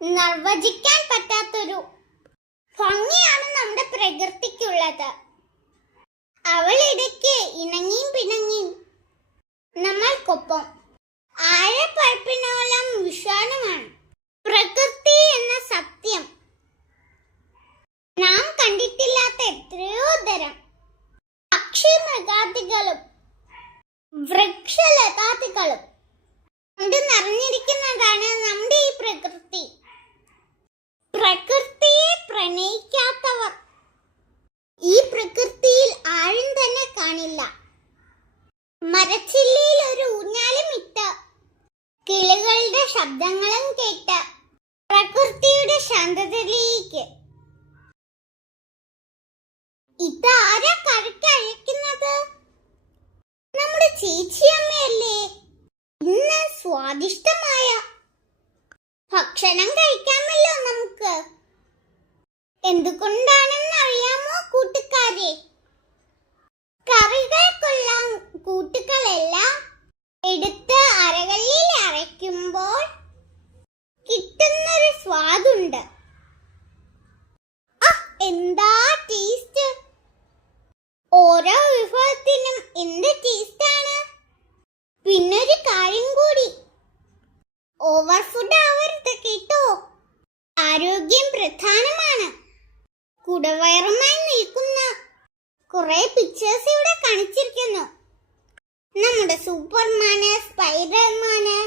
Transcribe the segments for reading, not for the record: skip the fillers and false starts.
നിർവചിക്കാൻ പറ്റാത്തൊരു ഭംഗിയാണ് നമ്മുടെ പ്രകൃതിക്കുള്ളത്. അവൾ ഇടയ്ക്ക് ഇണങ്ങിയും പിണങ്ങിയും നമ്മൾക്കൊപ്പം. ആഴപ്പരപ്പിനോളം വിശാലമാണ് പ്രകൃതി എന്ന സത്യം. നാം കണ്ടിട്ടില്ലാത്ത എത്രയോ തരം പക്ഷി മൃഗാദികളും വൃക്ഷലതാദികളും കൊണ്ട് നിറഞ്ഞിരിക്കുന്നതാണ് നമ്മുടെ ഈ പ്രകൃതി. പ്രകൃതിയെ പ്രണയിക്കാത്തവർ ഈ പ്രകൃതിയിൽ ആരും തന്നെ കാണില്ല. മരച്ചില്ലയിൽ ഒരു ഊഞ്ഞാലും ഇട്ട് കിളികളുടെ ശബ്ദങ്ങളും കേട്ട് പ്രകൃതിയുടെ ശാന്തതയിലേക്ക് ഇതാരാ കരക്കഴിക്കുന്നത്? നമ്മുടെ ചേച്ചിയമ്മയല്ലേ. ഇന്ന് സ്വാദിഷ്ടമായ ഭക്ഷണം കഴിക്കാമല്ലോ നമുക്ക്. എന്തുകൊണ്ടാണെന്ന് അറിയാമോ കൂട്ടുകാരെ? കറികൾക്കുള്ള കൂട്ടുകളെല്ലാം എടുത്ത് അരകല്ലിൽ അരയ്ക്കുമ്പോൾ കിട്ടുന്നൊരു സ്വാദുണ്ട്. എന്താ ടേസ്റ്റ്! ഓരോ വിഭവത്തിനും എന്ത് ടേസ്റ്റാണ്. പിന്നൊരു കാര്യം കൂടി, ഓവർ ഫുഡ് ആവരുത് കേട്ടോ. ആരോഗ്യം പ്രധാനമാണ്. കുടവയറുമായി നിൽക്കുന്ന കുറെ പിക്ചേഴ്സ് ഇവിടെ കാണിച്ചിരിക്കുന്നു. നമ്മുടെ സൂപ്പർമാന്, സ്പൈഡർമാന്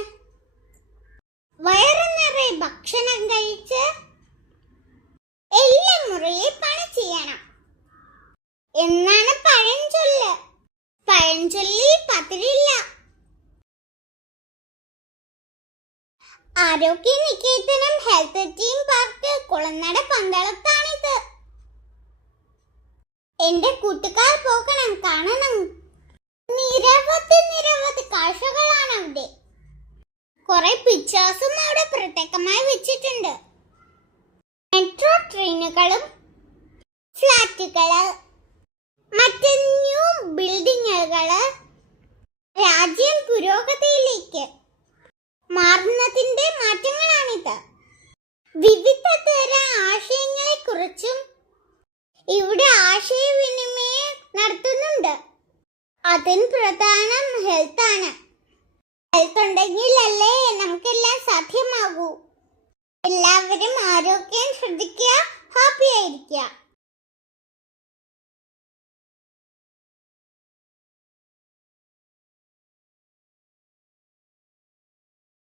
വയറു നിറയെ ഭക്ഷണം കഴിച്ച് എല്ലാം മുറിയെ പണി ചെയ്യണം എന്നാണ് പഴഞ്ചൊല്ല്. പഴഞ്ചൊല്ലിൽ പതിരില്ല. ആരോഗ്യ നികേതനം ഹെൽത്ത് ടീം പാർക്ക് കുളനട പന്തളത്താണിത്. എന്റെ കൂട്ടുകാർ പോകണം, കാണണം. നിരവധി കാഴ്ചകളാണ് അവിടെ. കുറെ പിക്ചേഴ്സും അവിടെ പ്രത്യേകമായി വെച്ചിട്ടുണ്ട്. മെട്രോ ട്രെയിനുകളും ഫ്ലാറ്റുകള്, മറ്റ് ന്യൂ ബിൽഡിങ്ങുകള്. രാജ്യം പുരോഗതിയിലേക്ക് മാറുന്നതിന്റെ മാറ്റങ്ങളാണിത്. വിവിധ തരം ആശയങ്ങളെ കുറിച്ചും ഇവിടെ ആശയവിനിമയം നടത്തുന്നുണ്ട്. അതിന് പ്രധാനം ഹെൽത്താണ്. ഹെൽത്ത് ഉണ്ടെങ്കിലല്ലേ നമുക്കെല്ലാം സാധ്യമാകൂ. എല്ലാവരും ആരോഗ്യം ശ്രദ്ധിക്കുക, ഹാപ്പി ആയിരിക്കുക.